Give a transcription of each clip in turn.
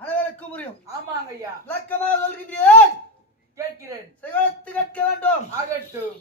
அனைவருக்கும் புரியும். ஆமாங்க ஐயா. விளக்கமாக சொல்கிறேன், கேட்கிறேன். செவித்து கேட்க வேண்டும். ஆகட்டும்.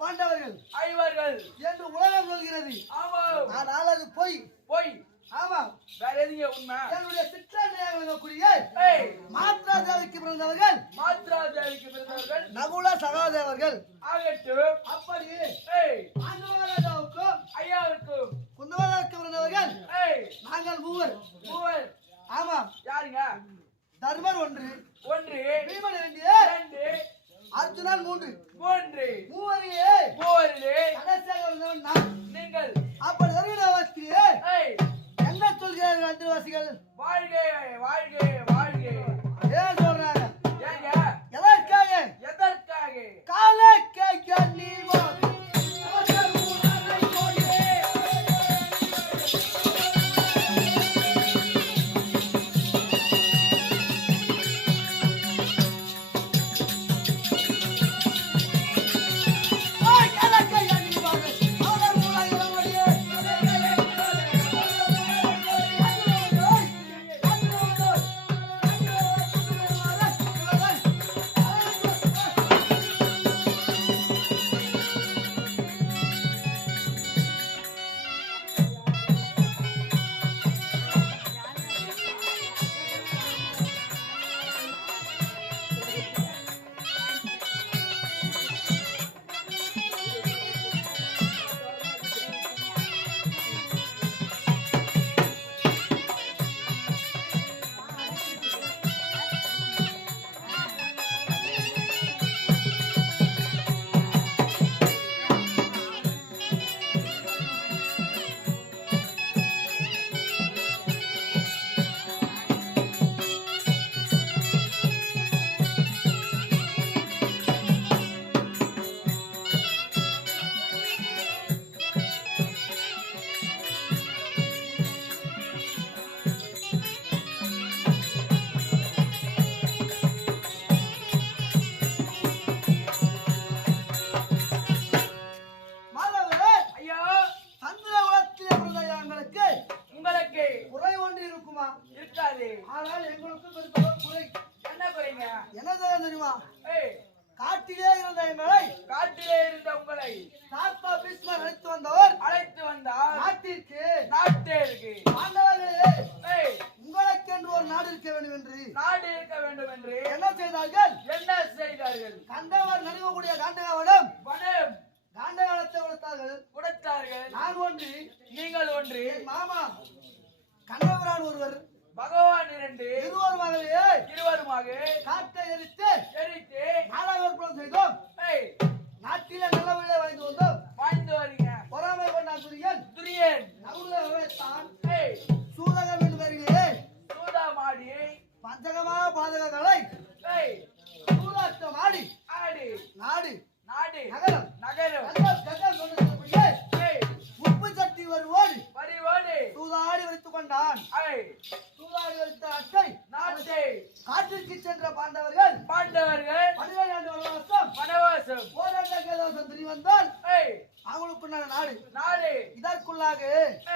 பாண்டவர்கள் ஐவர்கள் என்று உலகம் சொல்கிறது. ஆனால் அது பொய். ஆமா, வேற எதுங்க உண்மை? என்னுடைய சிற்றன்னையாகக்கூடிய மாத்ரா தேவிக்கு பிறந்தவர்கள் நகுல சகாதேவர்கள். ஆகட்டும். அப்படி பாண்டவராஜாவுக்கும் ஐயாவுக்கும் குந்தவராஜுக்கு பிறந்தவர்கள் நாங்கள் மூவர். ஆமா. யாருங்க? தர்மர் ஒன்று, பீமன் இரண்டு, அர்ஜுனன் மூன்று. மூவரிலே கடைசியாக வந்தவன் நான். நீங்கள் அப்படி வருகிறவருக்கு என்ன சொல்கிறார்கள் அந்தவாசிகள்? வாழ்க ஏன் சொல்றாங்க? ஏங்க? எதற்காக? காலே கேட்க நீ காட்டிலே இருந்த உங்களை தாத்தா பீஷ்மர் அழைத்து வந்தார் நாட்டிற்கு. பாண்டவர்களே, உங்களுக்கென்று ஒரு நாடு இருக்க வேண்டும் என்று என்ன செய்தார்கள்? கண்டவர் நடுவக்கூடிய காண்டகாவனம் காண்டகாவனத்தை கொடுத்தார்கள். நான் ஒன்று, நீங்கள் ஒன்று. என் மாமா கண்ணபிரான் ஒருவர், பகவான் இரண்டு. இருவருமாகவே இருவருமாக காட்டை எரித்து எரித்து நாடாவிற்பனம் செய்தோம். ஏய், நாட்டிலே நல்ல விலை வாய்ந்து வந்தோம். வாழ்ந்து வரீங்க. பொறாமை கொண்டான் துரியன் துரியன் நகுல வரவேற்றான். ஏய், சூதகம் என்று வருகிறே சூதா மாடி. பஞ்சகமா பாதகங்களை ஏய், சூதாட்டம் ஆடி ஆடி. நாடு நாடு நகரம் நகரம். கண்டம் கண்டம் கொண்டிருக்கக்கூடிய ஏய், உப்பு சட்டி வருவோடு பரிவாடு. சூதாடி வைத்துக் கொண்டான். ஏய், சூதாடி வைத்த அட்டை நாட்டை காட்டிற்கு சென்ற பாண்டவர்கள் பாண்டவர்கள் 12 வருஷம் வனவாசம். போராட்ட கேதவசம் திரி வந்தால் ஏய், அவங்களுக்குண்டான நாடு. நாடு. இதற்குள்ளாக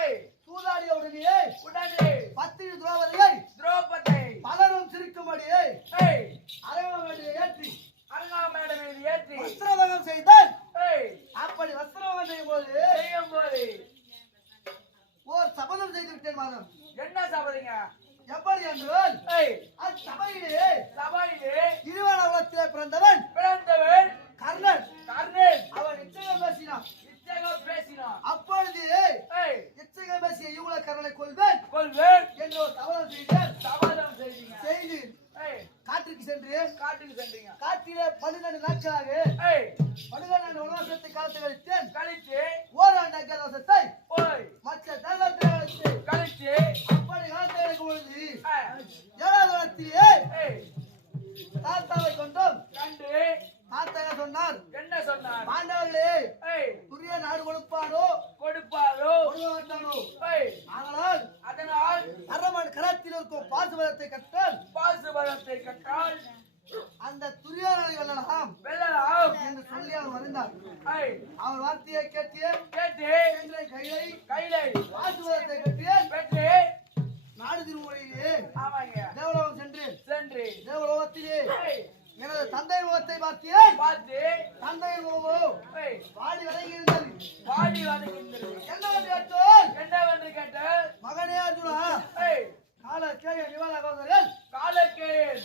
ஏய், சூதாடிய உடனே உடனே பத்திரி துரோபதியை திரௌபதி பலரும் சிரிக்கும்படி ஏய், அரவணையை ஏற்றி அண்ணா மேடம் மீது ஏற்றி வஸ்திரவகம் செய்தால் ஏய், அப்படி வஸ்திரவகம் செய்யும் போது செய்யும் போது ஓர் சபதம் செய்து விட்டேன் மாதம். என்ன சாப்பிடுறீங்க? எப்படி என்றால் ஏய், அச்சபையிலே சபையிலே இருவன குலத்திலே பிறந்தவன் பிறந்தவன் கர்ணன். கர்ணன் அவன் நிச்சயம் பேசினான். நிச்சயம் பேசினான். அப்பொழுது ஏய், நிச்சயம் பேசிய இவள கர்ணனை கொள்வேன் கொள்வேன் என்று ஒரு சபதம் செய்தேன். சபதம் செய்தீங்க. செய்து ஏய், காட்டிற்கு சென்று காட்டுக்கு சென்றீங்க. காட்டிலே 12 நாட்களாக ஏய், 12 வனவாசத்தை காலத்தை கழித்தேன். கழிச்சு ஓராண்டு அக்கிரவாசத்தை ஓய் மற்ற தேவத்தை கழித்து கழிச்சு அப்படி காலத்தை கழிக்கும் பொழுது ஏய், 7வது வருடத்திலே ஏய், தாத்தாவை கொண்டோம். கண்டு தாத்தா என்ன சொன்னார்? என்ன சொன்னார்? பாண்டவர்களே ஏய், துரிய நாடு கொடுப்பானோ கொடுப்பாரோ கொடுக்க மாட்டானோ, ஏய், ஆனால் அதனால் அரமன் களத்தில் இருக்கும் பாசுபதத்தை கற்றால் பாசுபதத்தை கற்றால் அந்த துரியானை வெல்லலாம் வெல்லலாம் என்று சொல்லி அவர் வந்தார். ஏய், அவர் வார்த்தையை கேட்டு கேட்டு என்ற கையை கையிலை பாசுபதத்தை கட்டியேன். பெற்று நாடு திருமொழியிலே ஆமாங்க தேவலோகம் சென்று சென்று தேவலோகத்திலே ஏய், எனது தந்தை முகத்தை பார்த்தேன். பார்த்து தந்தை முகமோ ஏய், வாடி விலகி இருந்தது. வாடி வதங்கின்றது. என்னவென்று கேட்டோம்? என்னவென்று கேட்ட மகனே அர்ஜுனா, ஏய், கால கேய விவாத கவசர்கள் காலக்கேயன்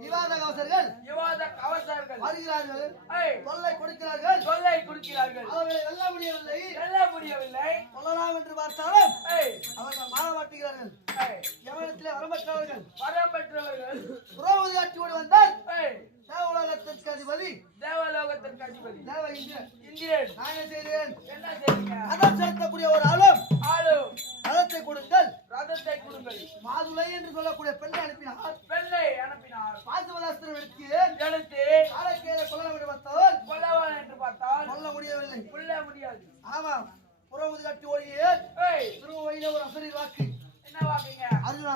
விவாத கவசர்கள் விவாத கவசர்கள் வருகிறார்கள், ஏய், தொல்லை கொடுக்கிறார்கள். சொல்லை குடிக்கிறார்கள். அவர்களை வெல்ல முடியவில்லை. வெல்ல முடியவில்லை. கொல்லலாம் என்று பார்த்தாலும் ஏய், அவர்கள் மாறமாட்டுகிறார்கள். ஏய், எவனத்திலே வரம்பற்றவர்கள் வரம் பெற்றவர்கள். துரோபதி ஆட்சியோடு வந்தால் ஏய், தேவலோகத்திற்கு அதிபதி தேவலோகத்திற்கு அதிபதி தேவ இந்திரன். இந்திரன் நான் என்ன செய்தேன்? என்ன செய்யுங்க? ரதம் செலுத்தக்கூடிய ஒரு ஆளும் ஆளும் ரதத்தை கொடுங்கள். ரதத்தை கொடுங்கள். மாதுளை என்று சொல்லக்கூடிய பெண்ணை அனுப்பினார். பெண்ணை அனுப்பினார். பாசுபதாஸ்திரம் எடுத்து எடுத்து காலக்கேய கொல்ல வேண்டும் பார்த்தால் கொல்லவான் என்று பார்த்தால் கொல்ல முடியவில்லை. கொல்ல முடியாது. ஆமாம், புறமுது கட்டி ஓடியே ஏய், திருவையில ஒரு அசரில் வாக்கு. என்ன வாக்குங்க? அர்ஜுனா,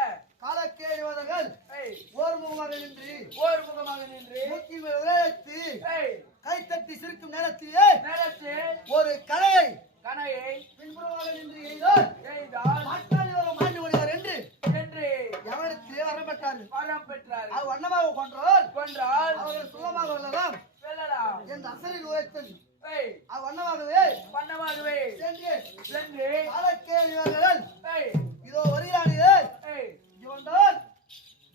ஏய், காலக்கேயவர்கள் ஏய், ஓர் முகமாக நின்று ஓர் முகமாக நின்று மூக்கி மேல் விளையாட்டு ஏய், கை தட்டி சிரிக்கும் நேரத்திலே நேரத்தில் ஒரு கலையை கனையை பின்புறமாக நின்று எய்தால் செய்தால் மாட்டாளி ஒரு மாண்டு வருகிறார் என்று என்று எவனத்திலே வரப்பட்டார்கள். வரம் பெற்றார். அவர் வண்ணமாக கொன்றால் கொன்றால் அவர்கள் சுலமாக வெல்லலாம் வெல்லலாம். என்று அசரில் உரைத்தது. ஏய், அவர் வண்ணமாகவே பண்ணமாகவே சென்று சென்று காலக்கேயவர்கள் ஏய், இதோ வருகிறானே, ஏய், இவன்தான்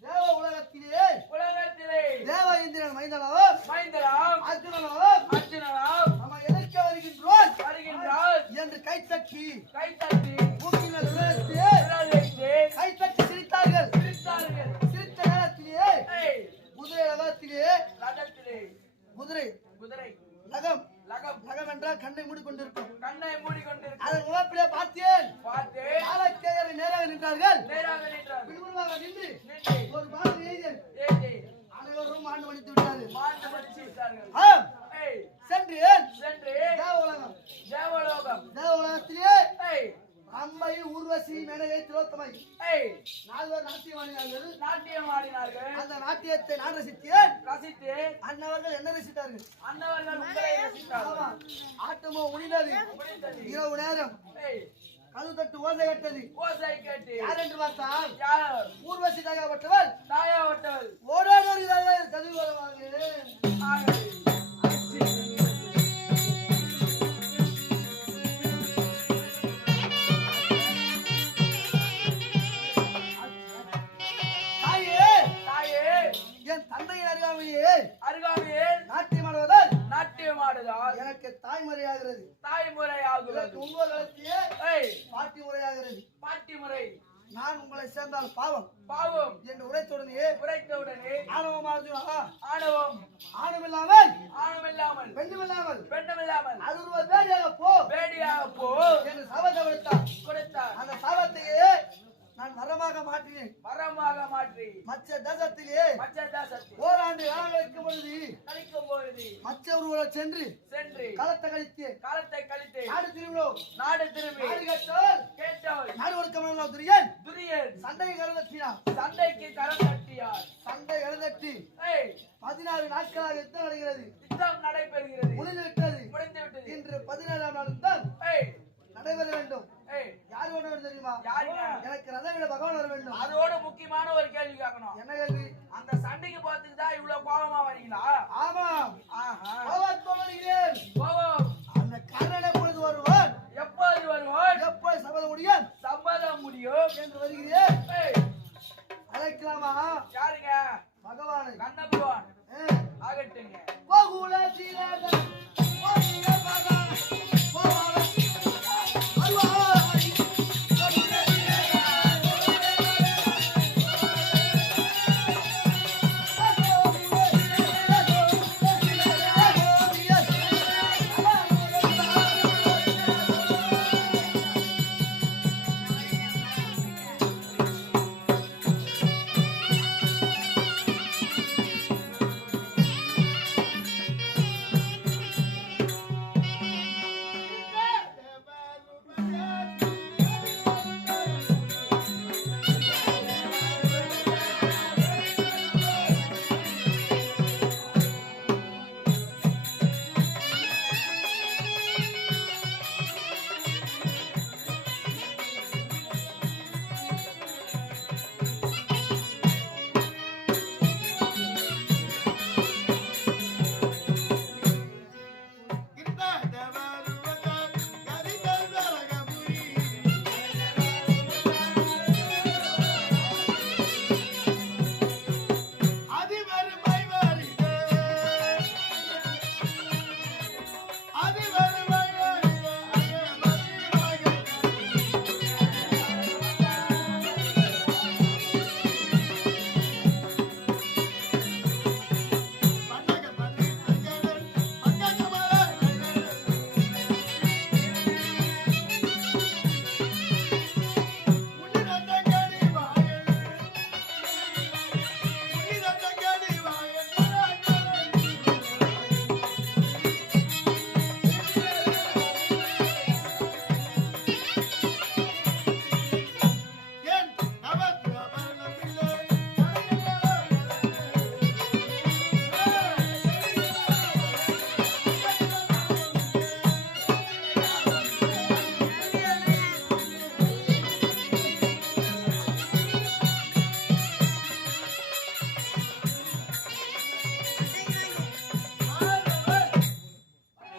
தேவ உலகத்திலே உலகத்திலே தேவ இந்திரன் மைந்தனாவும் மைந்தராம் அர்ஜுனனாவும் அர்ஜுனராம் நம்ம எதிர்க்க வருகின்றோம் வருகின்றார் என்று கைத்தட்டி கை தட்டி மூக்கின் மேல் விளையாட்டு விரல் வைத்து கைத்தட்டி சிரித்தார்கள். சிரித்தார்கள். சிரித்த நேரத்திலே ஏய், குதிரை ரகத்திலே ரதத்திலே குதிரை குதிரை ரகம் லகம் ரகம் என்றால் கண்ணை மூடிக்கொண்டிருக்கும். கண்ணை மூடிக்கொண்டிருக்க அதன் முகப்பிலே பார்த்தேன். பார்த்து காலக்கேயரை நேராக நின்றார்கள். நேராக நின்றார். பின்புறமாக நின்று நின்று ஒரு பாடம் எழுதியன். ஏய், அனைவரும் ஆண்டு மணித்து விட்டார்கள். மாண்டு மடிச்சு விட்டார்கள். ஆம், ஏய், சென்று சென்று தேவ உலகம் தேவலோகம். தேவ உலகத்திலே ஏய், அம்பை ஊர்வசி மேனகை திலோத்தமை ஏய், நால்வர் நாட்டியம் ஆடினார்கள். நாட்டியம் ஆடினார்கள். அந்த நாட்டியத்தை நான் ரசித்தேன். ரசித்து அன்னவர்கள் என்ன ரசித்தார்கள்? அன்னவர்கள் உங்களை ரசித்தார்கள். ஆமா, ஆட்டமோ முடிந்தது. முடிந்தது. இரவு நேரம் ஏய், கது தட்டு ஓசை கட்டது. ஓசை கேட்டு யார் என்று பார்த்தால் யார்? ஊர்வசி தாயப்பட்டவள் தாயாவட்டவள். ஓடோடி வருகிறார்கள். கதிர்வரமாக ஆகவே தாயே, தாயே, என் தந்தையின் அருகாமையே அருகாமையில் நாட்டியம் ஆடுவதால் நாட்டியம் ஆடுதால் எனக்கு தாய்மறையாக முறையாகிறது. தாய்முறை இதற்கு ஆகுவது. உங்கள் காலத்திலே ஏய், பாட்டி முறையாகிறது. பாட்டி முறை. நான் உங்களை சேர்ந்தால் பாவம் பாவம் என்று உரைத்தவுடனே உரைத்தவுடனே ஆணவமாகுது. ஆணவம். ஆணவமில்லாமல் ஆணவமில்லாமல் பெண்ணுமில்லாமல் பெண்ணமில்லாமல் அது வேடியாக போ வேடியாக போ என்று சாபத்தை கொடுத்தார். கொடுத்தார். அந்த சாபத்தையே நான் வரமாக மாற்றினேன். மரமாக மாற்றி மற்ற தேசத்திலே மச்சதாசத்தில் ஓராண்டு காலம் இருக்கும் பொழுது கழிக்கும் பொழுது மற்றவர்களை சென்று சென்று காலத்தை கழித்து காலத்தை கழித்து நாடு திரும்பினோம். நாடு திரும்பி நாடு கட்டால் கேட்டால் நாடு கொடுக்க துரியன் துரியன் சண்டை கருதட்டினார். சண்டைக்கு கரம் கட்டியார். சண்டை கருதட்டி ஏய், 14 நாட்களாக யுத்தம் நடக்கிறது. யுத்தம் நடைபெறுகிறது. முடிந்து விட்டது. முடிந்து விட்டது. இன்று 17ஆம் நாள் யுத்தம் ஏய், நடைபெற வேண்டும். ஏய், யார் வேண்டும் தெரியுமா? யாருங்க? எனக்கு ரதம் விட பகவான் வர வேண்டும். அதோட முக்கியமான ஒரு கேள்வி கேட்கணும். என்ன கேள்வி? அந்த சண்டைக்கு போறதுக்கு தான் இவ்வளவு கோபமா வரீங்களா? ஆமாம், ஆஹா. கோபத்தோடு வருகிறேன். கோபம் அந்த கர்ணன் எப்பொழுது வருவான்? எப்போது வருவான்? எப்பொழுது சபதம் முடியும் சம்மதம் முடியும் என்று வருகிறேன். ஏய், அழைக்கலாமா யாருங்க? பகவானை? கண்ணபுரான். ஏ, ஆகட்டுங்க. கோகுல சீலகன் கோகுல பகவான் கோகுல அருவாய் கோகுல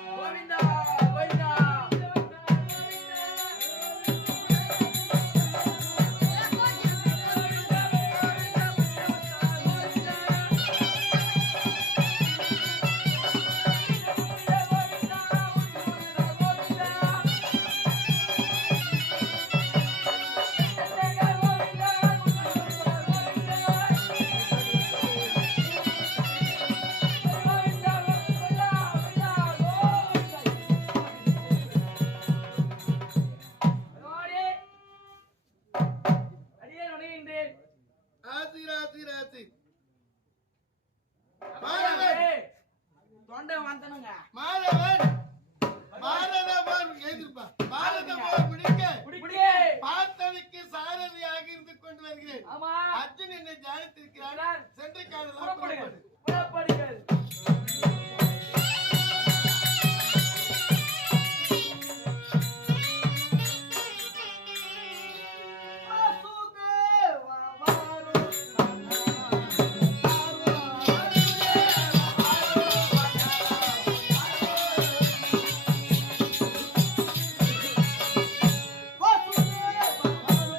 கோவிந்தா, கோவிந்தா. அடியேன் வணங்குகின்றேன். ஆத்தி ராத்தி ராத்தி ஏய், தொண்டை வந்தனுங்க. மாதவன் பாரதவன் எதிர்ப்பா பாரத போர் முடிக்க குடிக்கே. பார்த்தனுக்கு சாரதியாக இருந்து கொண்டு வருகிறேன். ஆமா. அர்ஜுன் என்னை தியானித்திருக்கிறார். சென்று காணலாம். புறப்படுங்கள். புறப்படுங்கள். வாசுதேவா வாரோ வாசுதேவா வாரோ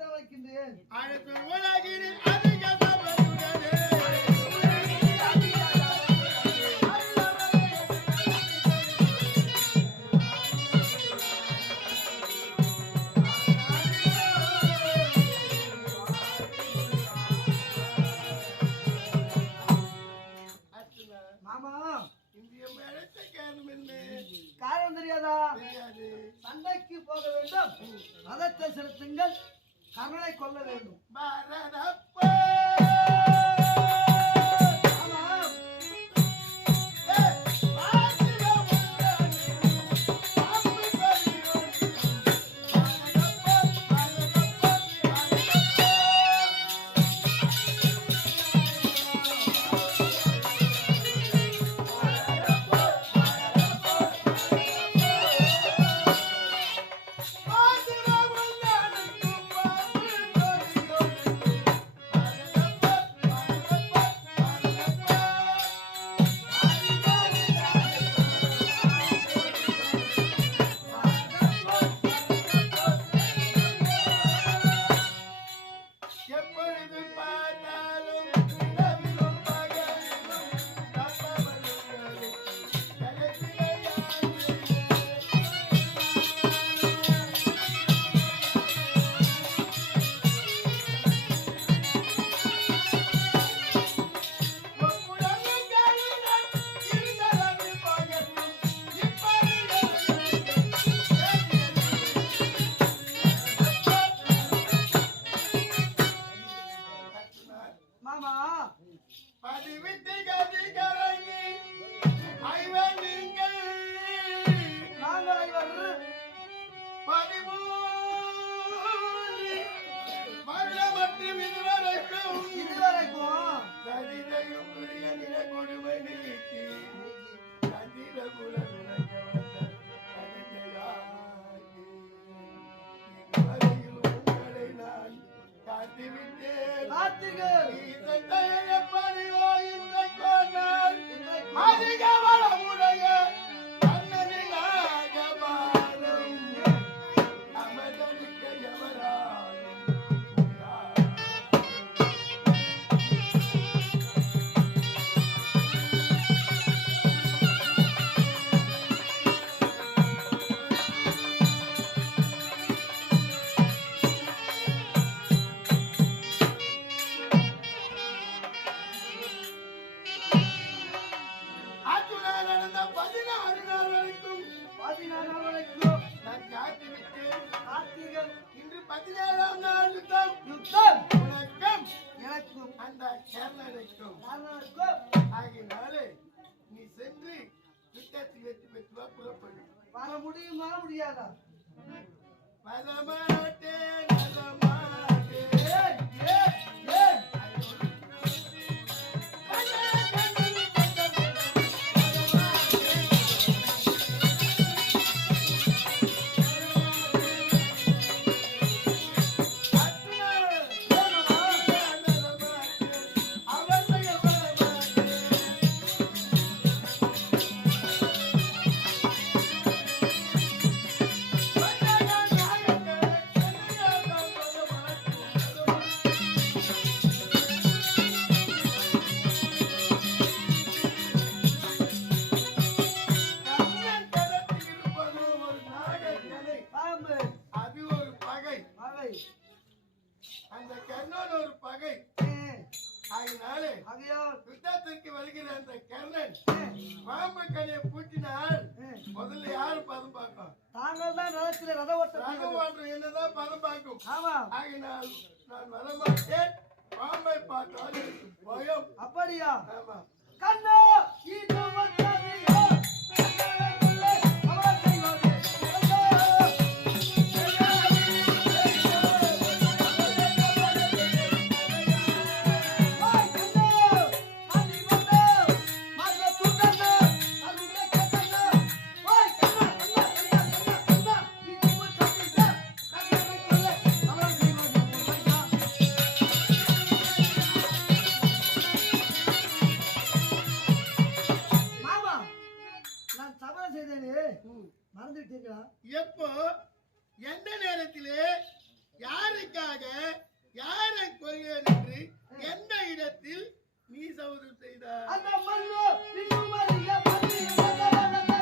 தான் வைக்கின்றேன். அழைப்பு உலகினில் அதிக சபையுடனே மாமா இந்திய மேலத்தை காரணம் என்ன? காரணம் தெரியாதா? தெரியாது. சண்டைக்கு போக வேண்டும், மதத்தை செலுத்துங்கள், கருணை கொள்ள வேண்டும். பாரதப்பா எப்பொழுது பார்த்தாலும் இரவிலும் பகலிலும் தப்பவர்களுக்கு மாமா பதிவிட்டு கதிகரங்கி ஐவன் நீங்கள் நாங்கள் ஐவர் பதிமூன்று வருடமற்றும் இதுவரைக்கும் இதுவரைக்கும் சரிதையும் புரிய நில கொடுமை நீக்கி கதிர குல விளங்க வந்த கதையாகி இதுவரையில் உங்களை நான் காத்திவிட்டேன். கார்த்திகள் இந்த தயப்படியோ இந்த கோணல் அதிக வளமுடைய கண்ணனிலாக மாறும் அமர்தளிக்க எவராலும் ஆற்றுல நடந்த 16 நாள் வரைக்கும் 14 வரைக்கும் நான் காத்துவிட்டேன். கார்த்திகள் இன்று 17ஆம் நாள் யுத்தம் யுத்தம் உனக்கும் எனக்கும் அந்த கேரளனுக்கும் காரணருக்கும் ஆகினாலே நீ சென்று யுத்தத்தில் வெற்றி பெற்று வா, புறப்படு. வர முடியுமா முடியாதா? வரமாட்டேன் வரமாட்டேன் ஏன் ஏன் ஏன் பாம்பு அது ஒரு பகை. அவை அந்த கர்ணன் ஒரு பகை. ஆகினாலே ஆகையால் யுத்தத்திற்கு வருகிற அந்த கர்ணன் பாம்பு கனியை பூட்டினால் முதல்ல யாரு பதம் பார்க்கும்? தாங்கள் தான் ரதத்தில் ரத ஓட்டம் ரகவான் என்னதான் பதம் பார்க்கும். ஆமா ஆகினால் நான் வரமாட்டேன். பாம்பை பார்த்தால் எனக்கு பயம். அப்படியா? ஆமா. கண்ணா இது வந்ததியோ கண்ணனுக்குள்ளே அவர் செய்வது கண்ணா ஓய் கண்ணா மணி வந்தா மக துண்டா அதுல கண்ணா ஓய் கண்ணா கண்ணா இது வந்ததியோ கண்ணனுக்குள்ளே அவர் செய்வது கண்ணா மாமா நான் தவறு செய்தேனே மறந்துட்டீங்களா? எப்போ எந்த நேரத்திலே யாருக்காக யாரை கொள்வேன் என்று எந்த இடத்தில் நீ சபதம் செய்தாய்? அந்த மண்ணு பின்னுமறிய பற்றி வந்தவனத்தை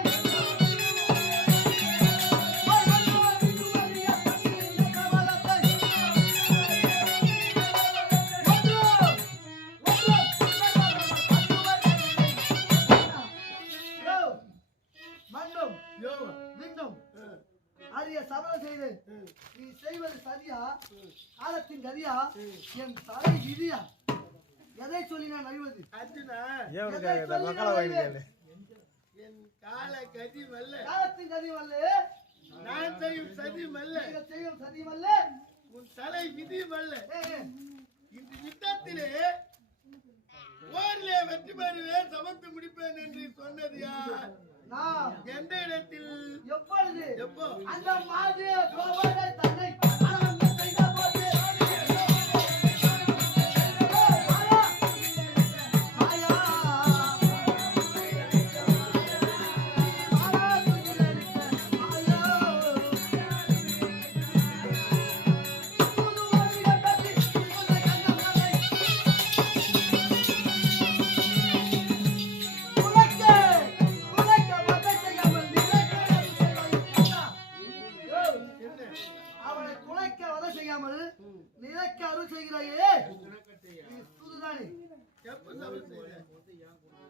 மண்ணும் விண்ணும் அறிய சபதம் செய்து நீ செய்வது சரியா காலத்தின் கதியா என் தலை விதியா எதை சொல்லி நான் அறிவது அர்ஜுனா, எதை சொல்லி நான் அறிவேன்? என் கால கதி மல்ல, காலத்தின் கதி அல்ல நான் செய்யும் சதி மல்ல, நீங்கள் செய்யும் சதியம் அல்ல உன் தலை விதி மல்ல. இந்த யுத்தத்திலே போரிலே வெற்றி பெறுவேன் சமத்து முடிப்பேன் என்று சொன்னது யார்? நான் எந்த இடத்தில்? எப்பொழுது எப்போ? அந்த மாதிரி கோபாலை தன்னை ஆனந்த செய்த போது அவனை துளைக்க வதை செய்யாமல் நிலைக்க அருள் செய்கிறாயே நீ சுதுதானே எப்போ சபதம் செய்த?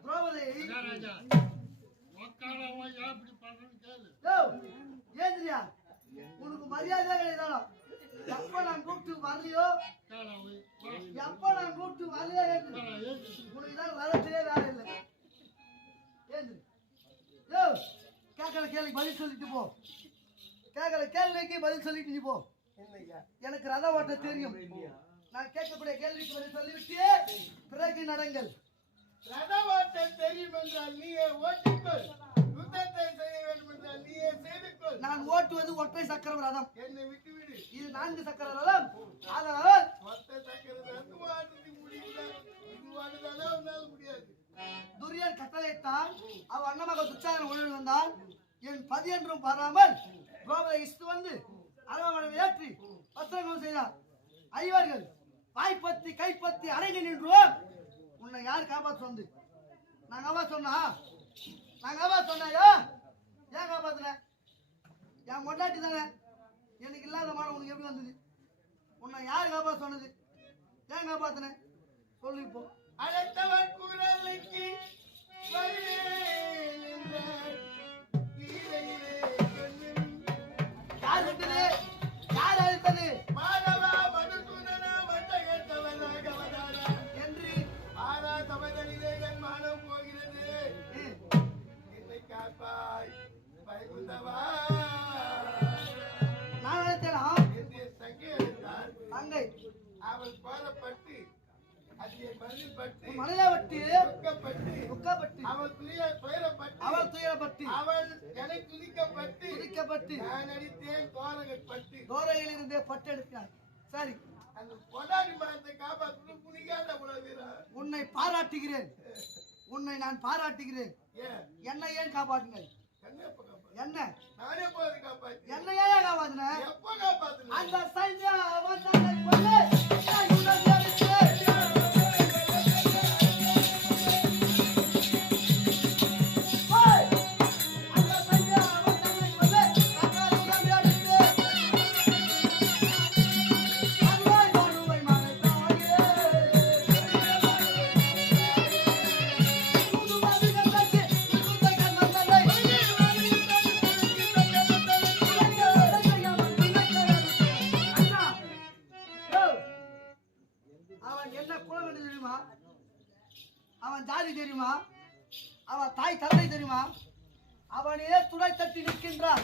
திரௌபதி கேளு. ஏந்திரியா உனக்கு மரியாதை கிடையாதாலும் எப்ப நான் கூப்பிட்டு வரலையோ எப்ப நான் கூப்பிட்டு வரலையோ உனக்கு தான் வரத்திலே வேலை இல்லை ஏந்திரி யோ கேட்கற கேள்வி பதில் சொல்லிட்டு போ கேட்கற கேள்விக்கு பதில் சொல்லிட்டு நீ போ என்னய்யா? எனக்கு ரத ஓட்ட தெரியும் நான் கேட்கக்கூடிய கேள்விக்கு பதில் சொல்லிவிட்டு பிறகு நடங்கள் ரதவாட்டம் தெரியும் என்றால் நீயே ஓட்டிக்கொள், யுத்தத்தை செய்ய வேண்டும் என்றால் நீயே செய்து கொள். நான் ஓட்டுவது ஒற்றை சக்கரம் ரதம் என்னை விட்டுவிடு. இது 4 சக்கர ரதம் அதனால் மொத்த சக்கரத்தை வாட்டுக்கு முடியல, இது வாட்டுதானே உன்னால் முடியாது. துரியன் கட்டளைத்தான் அவ அண்ணமக துச்சாதன உடனே வந்தான் என் பதி என்றும் பாராமல் கோபதை இஷ்டு வந்து அரவமனை ஏற்றி வஸ்திரங்கள் செய்தார் ஐவர்கள் வாய்ப்பத்தி கைப்பத்தி அடங்கி நின்றோம் உன்னை யார் காப்பாற்ற வந்து நாங்க அவா சொன்னா சொன்னாயோ ஏன் காப்பாத்துன என் மொட்டாட்டி தானே எனக்கு இல்லாத மானம் உனக்கு எப்படி வந்தது உன்னை யார் காப்பாற்ற சொன்னது ஏன் காப்பாத்துன சொல்லு இப்போ அழைத்தவன் குரலுக்கு வருவேன் என்றார். கீதையிலே சொன்னேன். யார் விட்டது யார் அழைத்தது மாதவா மதுசூதனா மண்டகத்தவனாக வந்தாரா என்று ஆரா சபதனிலே என் மானம் போகிறது. என்னை காப்பாய் வைகுந்தவா நான் அழைத்தேனா என்று தங்கை அழைத்தார். தங்கை அவள் கோரப்பட்டு அதிலே மருள்பட்டு மனையை விட்டு துக்கப்பட்டு அவள் துயரப்பட்டு அவள் துயரப்பட்டு அவள் என துதிக்கப்பட்டு துதிக்கப்பட்டு நான் அடித்தேன் தோரகப்பட்டு தோரையில் இருந்தே பட்டெடுத்தார் சரி அந்த பொடாடி மரத்தை காப்பாற்று புனிகாத உலவீரா. உன்னை பாராட்டுகிறேன் உன்னை நான் பாராட்டுகிறேன் ஏன் என்னை ஏன் காப்பாற்றுங்கள் கண்ணப்ப காப்பாத்து. என்ன நானே போது காப்பாத்து. என்னை ஏன் காப்பாத்துன எப்போ காப்பாத்து? அந்த சைன்யா வந்தானை கொல்லே நான் உடனே அடித்தேன். ஓய்! அந்த சைன்யா வந்தானை கொல்லே நான் உடனே அடித்தேன். அருவாய் வாருவை மறைத்தாயே. புதுவாதி கண்டாச்சு, புதுத்தை கண்டந்தலை. அண்ணா, யோ, அவன் என்ன குலம் என்று தெரியுமா அவன் ஜாதி தெரியுமா அவன் தாய் தந்தை தெரியுமா அவனே துணை தட்டி நிற்கின்றான்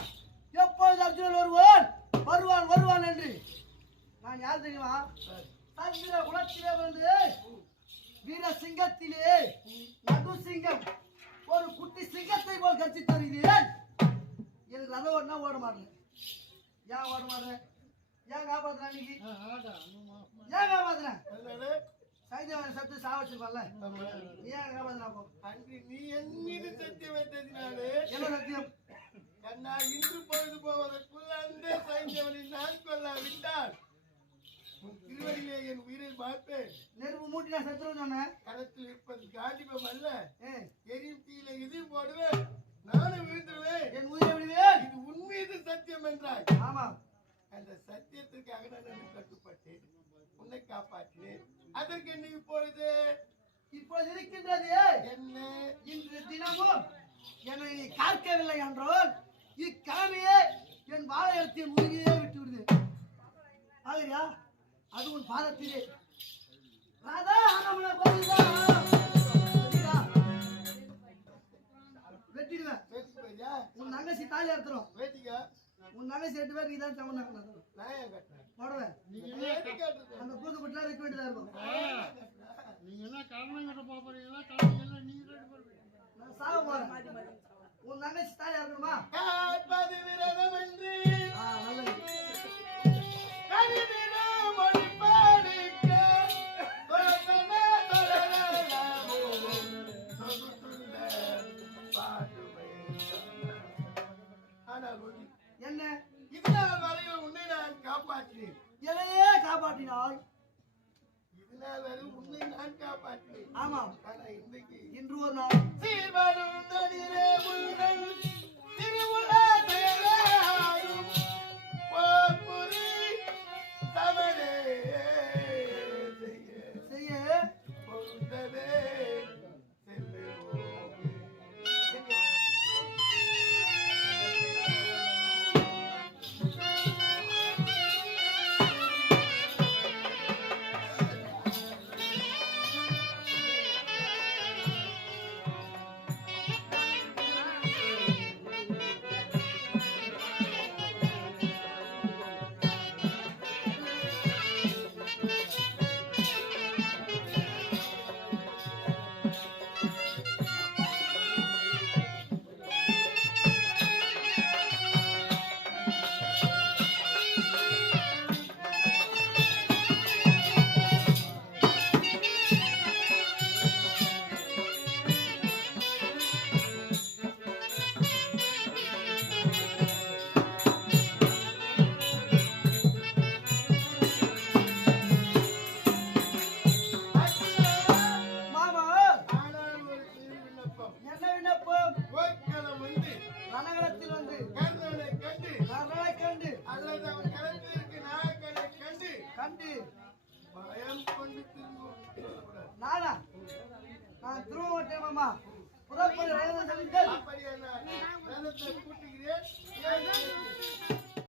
எப்பொழுது அர்ஜுனன் வருவான் என்று நான் யார் தெரியுமா சந்திர குலத்திலே வந்து வீர சிங்கத்திலே நடு சிங்கம் ஒரு குட்டி சிங்கத்தை போல் கட்சி தருகிறேன் எனக்கு ரத ஓடனா ஓட மாட்டேன் ஏன் ஓட மாட்டேன் ஏன் காப்பாத்துறேன் இன்னைக்கு ஏன் காப்பாத்துறேன் அதனால சைதவனை சத்து சாவச்சிருப்பான்ல நீ ஏன் காப்பாத்துறா அப்போ அன்று நீ என் மீது சத்தியம் வைத்ததினாலே என்ன சத்தியம் கண்ணா இன்று பொழுது போவதற்குள் அந்த சைந்தவனை நான் கொல்லாவிட்டால் உன் திருவடியிலே என் உயிரை பார்ப்பேன். நெருப்பு மூட்டி நான் செத்துருவேன் சொன்னேன். கரத்தில் இருப்பது காண்டிபம் அல்ல. ஏ, எரியும் தீயில இதையும் போடுவேன், நானும் விழுந்துருவேன். என் உயிரை விடுவேன். இது உன் மீது சத்தியம் என்றாய். ஆமா, அந்த சத்தியத்திற்காக நான் எனக்கு கட்டுப்பட்டேன், உன்னை காப்பாற்றினேன். அதற்கு நீ இப்பொழுது இப்போது இருக்கின்றது என்ன? இன்று தினமும் என்னை நீ காக்கவில்லை என்றால் இக்கிழமையே என் வாழையத்தின் உயிரையே விட்டு விடுது. ஆகிறியா? அது உன் பாதத்திலே. ராதா ஆனமன கோவிந்தா. வெட்டிடுவேன். பேசி போயியா? உன் நங்கசி தாலி அறுத்துரும். வேட்டிக்கா? உன் நங்கசி 8 பேர் நீதான் சமந்தாங்க நான் ஏன் கட்டுறேன்? போடுவேன். வேட்டி கட்டுறது. அந்த கூத்துக்குட்டிலாம் வைக்க வேண்டியதா இருக்கும். நீங்க என்ன கரணம் கட்ட போறீங்களா? கரணம் நீங்க ரெண்டு பேரும் நான் சாக போறேன். உன் நங்கசி தாலி அறுக்கணுமா? காப்பது விரதம் என்று நல்லது. கருதிடும் மொழி பாடிக்க தொழத்தமே தொழலாமோ சொகுத்துள்ள பாடுமை. ஆனால் ஒளி, என்ன இதுநாள் வரையில் உன்னை நான் காப்பாற்றினேன். எதையே காப்பாற்றினாய். இதுநாள் வரை உன்னை நான் காப்பாற்றினேன். ஆமாம், ஆனா இன்னைக்கு இன்று ஒரு நாள் சீர்வரும் தனிரே முருகன் திருவுலா செயலாரும் போர்புரி தவறே செய்ய பொருந்தவே செல்லுவோம். மாமா ஆனால் ஒரு சிறு விண்ணப்பம். என்ன விண்ணப்பம்? போர்க்களம் வந்து ரணகலத்தில் வந்து கர்ணனை கண்டு கர்ணனை கண்டு அல்லது அவன் களத்திற்கு நாயக்கனை கண்டு கண்டு பயம் கொண்டு திரும்புவோம். நானா? நான் திரும்ப மாட்டேன் மாமா. புறப்படு ரயில்வே செல்லுங்கள். அப்படியே நான் ரதத்தை கூட்டுகிறேன்.